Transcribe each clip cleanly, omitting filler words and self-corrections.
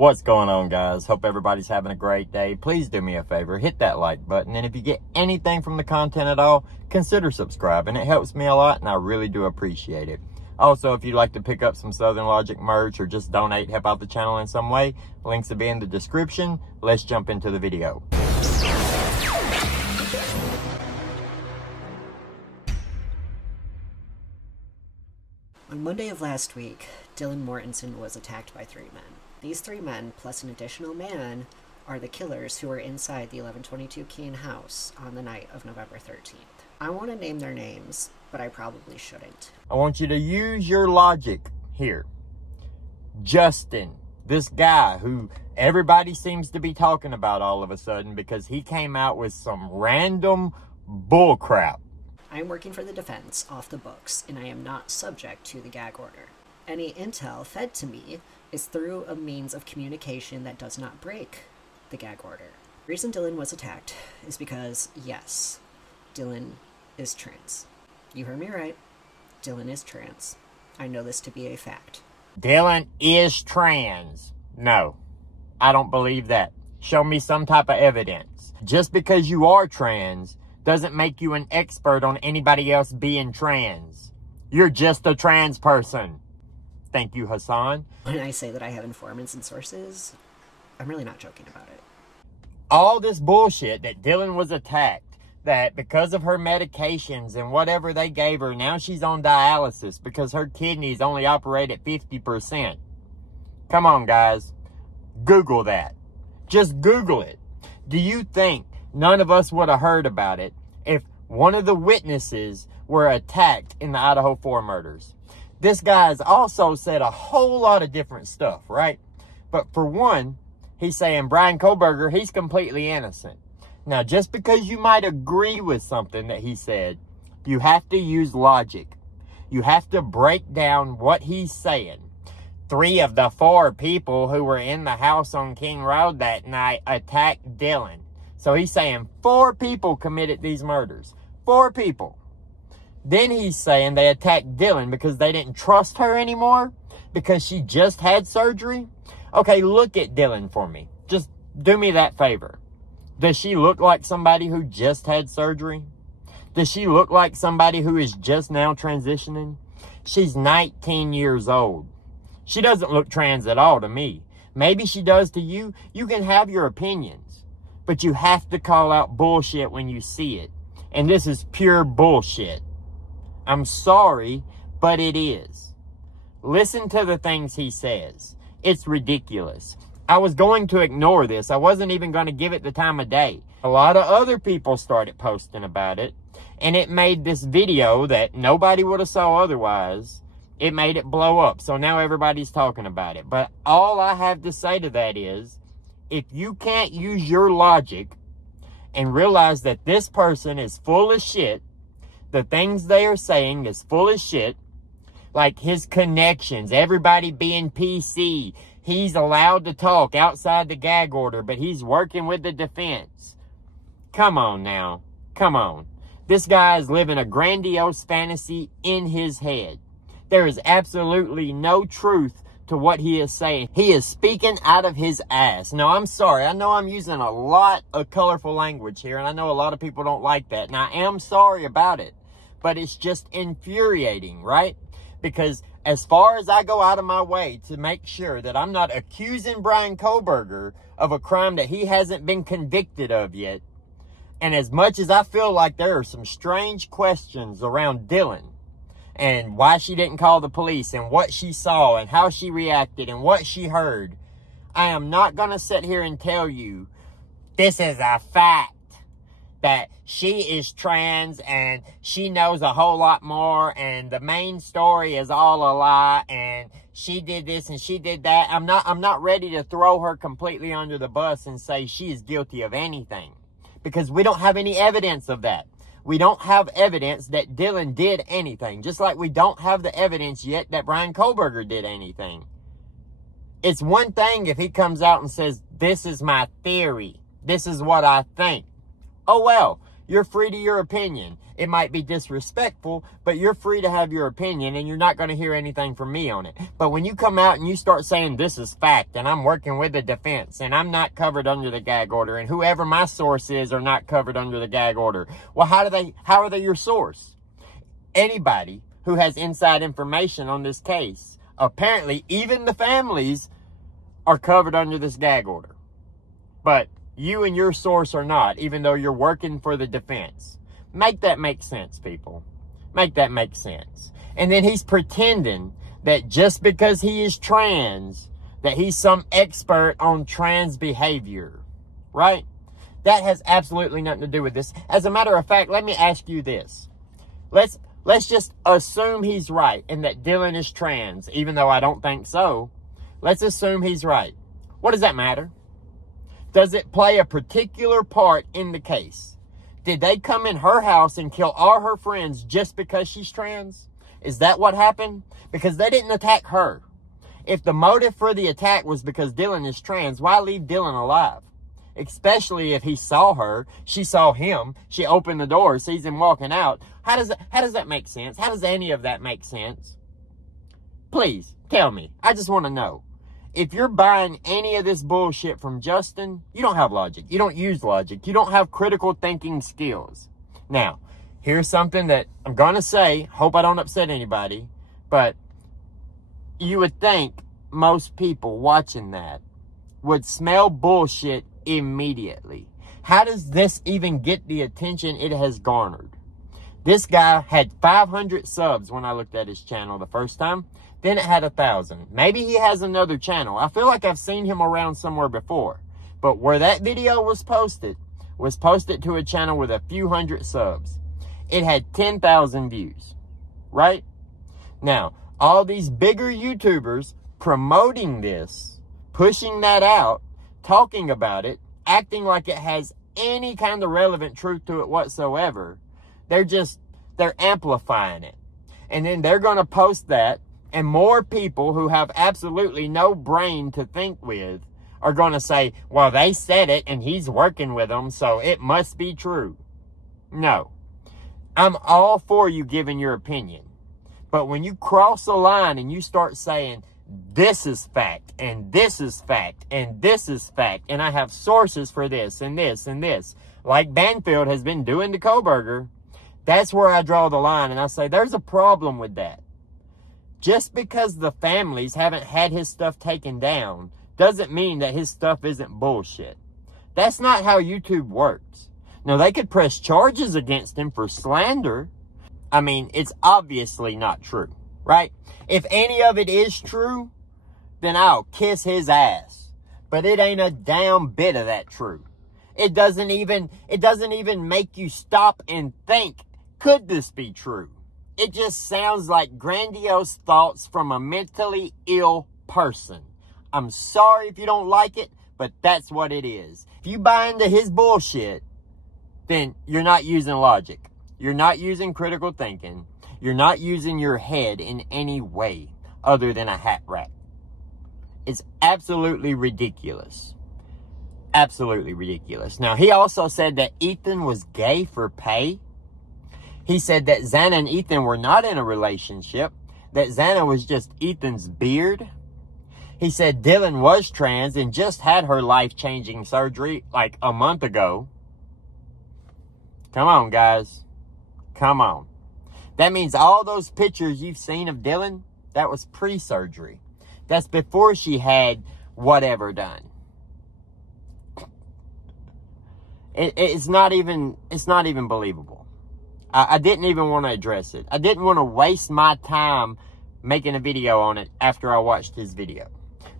What's going on, guys? Hope everybody's having a great day. Please do me a favor, hit that like button, and if you get anything from the content at all, consider subscribing. It helps me a lot and I really do appreciate it. Also, if you'd like to pick up some SouthernLogic merch or just donate, help out the channel in some way, links will be in the description. Let's jump into the video. On Monday of last week, Dylan Mortensen was attacked by 3 men. These 3 men, plus an additional man, are the killers who were inside the 1122 Keene house on the night of November 13th. I want to name their names, but I probably shouldn't. I want you to use your logic here. Justin, this guy who everybody seems to be talking about all of a sudden because he came out with some random bullcrap. I am working for the defense off the books, and I am not subject to the gag order. Any intel fed to me is through a means of communication that does not break the gag order. The reason Dylan was attacked is because, yes, Dylan is trans. You heard me right. Dylan is trans. I know this to be a fact. Dylan is trans. No, I don't believe that. Show me some type of evidence. Just because you are trans doesn't make you an expert on anybody else being trans. You're just a trans person. Thank you, Hassan. When I say that I have informants and sources, I'm really not joking about it. All this bullshit that Dylan was attacked, that because of her medications and whatever they gave her, now she's on dialysis because her kidneys only operate at 50%. Come on, guys. Google that. Just Google it. Do you think none of us would have heard about it if one of the witnesses were attacked in the Idaho 4 murders? This guy's also said a whole lot of different stuff, right? But for one, he's saying Brian Koberger, he's completely innocent. Now, just because you might agree with something that he said, you have to use logic. You have to break down what he's saying. 3 of the 4 people who were in the house on King Road that night attacked Dylan. So he's saying 4 people committed these murders. 4 people. Then he's saying they attacked Dylan because they didn't trust her anymore, because she just had surgery. Okay, look at Dylan for me. Just do me that favor. Does she look like somebody who just had surgery? Does she look like somebody who is just now transitioning? She's 19 years old. She doesn't look trans at all to me. Maybe she does to you. You can have your opinions, but you have to call out bullshit when you see it. And this is pure bullshit. I'm sorry, but it is. Listen to the things he says. It's ridiculous. I was going to ignore this. I wasn't even going to give it the time of day. A lot of other people started posting about it, and it made this video that nobody would have saw otherwise. It made it blow up, so now everybody's talking about it. But all I have to say to that is, if you can't use your logic and realize that this person is full of shit, the things they are saying is full of shit, like his connections, everybody being PC. He's allowed to talk outside the gag order, but he's working with the defense. Come on now. Come on. This guy is living a grandiose fantasy in his head. There is absolutely no truth to what he is saying. He is speaking out of his ass. Now, I'm sorry. I know I'm using a lot of colorful language here, and I know a lot of people don't like that, and I am sorry about it. But it's just infuriating, right? Because as far as I go out of my way to make sure that I'm not accusing Brian Koberger of a crime that he hasn't been convicted of yet, and as much as I feel like there are some strange questions around Dylan and why she didn't call the police and what she saw and how she reacted and what she heard, I am not going to sit here and tell you this is a fact, that she is trans and she knows a whole lot more and the main story is all a lie and she did this and she did that. I'm not ready to throw her completely under the bus and say she is guilty of anything, because we don't have any evidence of that. We don't have evidence that Dylan did anything, just like we don't have the evidence yet that Brian Koberger did anything. It's one thing if he comes out and says, this is my theory, this is what I think. Oh, well, You're free to your opinion. It might be disrespectful, but you're free to have your opinion, and you're not going to hear anything from me on it. But when you come out and you start saying this is fact, and I'm working with the defense, and I'm not covered under the gag order, and whoever my source is are not covered under the gag order, well, how are they your source? Anybody who has inside information on this case, apparently even the families, are covered under this gag order. But you and your source are not, even though you're working for the defense. Make that make sense, people. Make that make sense. And then he's pretending that just because he is trans, that he's some expert on trans behavior. Right? That has absolutely nothing to do with this. As a matter of fact, let me ask you this. Let's just assume he's right and that Dylan is trans, even though I don't think so. Let's assume he's right. What does that matter? Does it play a particular part in the case? Did they come in her house and kill all her friends just because she's trans? Is that what happened? Because they didn't attack her. If the motive for the attack was because Dylan is trans, why leave Dylan alive? Especially if he saw her, she saw him, she opened the door, sees him walking out. How does that make sense? How does any of that make sense? Please, tell me. I just want to know. If you're buying any of this bullshit from Justin, you don't have logic. You don't use logic. You don't have critical thinking skills. Now, here's something that I'm going to say. Hope I don't upset anybody. But you would think most people watching that would smell bullshit immediately. How does this even get the attention it has garnered? This guy had 500 subs when I looked at his channel the first time. Then it had 1,000. Maybe he has another channel. I feel like I've seen him around somewhere before. But where that video was posted to a channel with a few hundred subs. It had 10,000 views. Right? Now, all these bigger YouTubers promoting this, pushing that out, talking about it, acting like it has any kind of relevant truth to it whatsoever, they're amplifying it. And then they're going to post that, and more people who have absolutely no brain to think with are going to say, well, they said it and he's working with them, so it must be true. No. I'm all for you giving your opinion. But when you cross a line and you start saying, this is fact, and this is fact, and this is fact, and I have sources for this, and this, and this, like Banfield has been doing to Koberger, that's where I draw the line, and I say, there's a problem with that. Just because the families haven't had his stuff taken down doesn't mean that his stuff isn't bullshit. That's not how YouTube works. Now, they could press charges against him for slander. I mean, it's obviously not true, right? If any of it is true, then I'll kiss his ass. But it ain't a damn bit of that true. It doesn't even make you stop and think, could this be true? It just sounds like grandiose thoughts from a mentally ill person. I'm sorry if you don't like it, but that's what it is. If you buy into his bullshit, then you're not using logic. You're not using critical thinking. You're not using your head in any way other than a hat rack. It's absolutely ridiculous. Absolutely ridiculous. Now, he also said that Ethan was gay for pay. He said that Xana and Ethan were not in a relationship, that Xana was just Ethan's beard. He said Dylan was trans and just had her life-changing surgery like a month ago. Come on, guys. Come on. That means all those pictures you've seen of Dylan, that was pre-surgery. That's before she had whatever done. It's not even believable. I didn't even want to address it. I didn't want to waste my time making a video on it after I watched his video.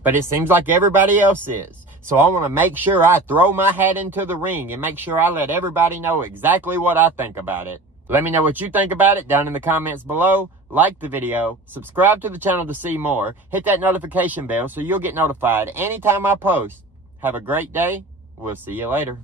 But it seems like everybody else is. So I want to make sure I throw my hat into the ring and make sure I let everybody know exactly what I think about it. Let me know what you think about it down in the comments below. Like the video. Subscribe to the channel to see more. Hit that notification bell so you'll get notified anytime I post. Have a great day. We'll see you later.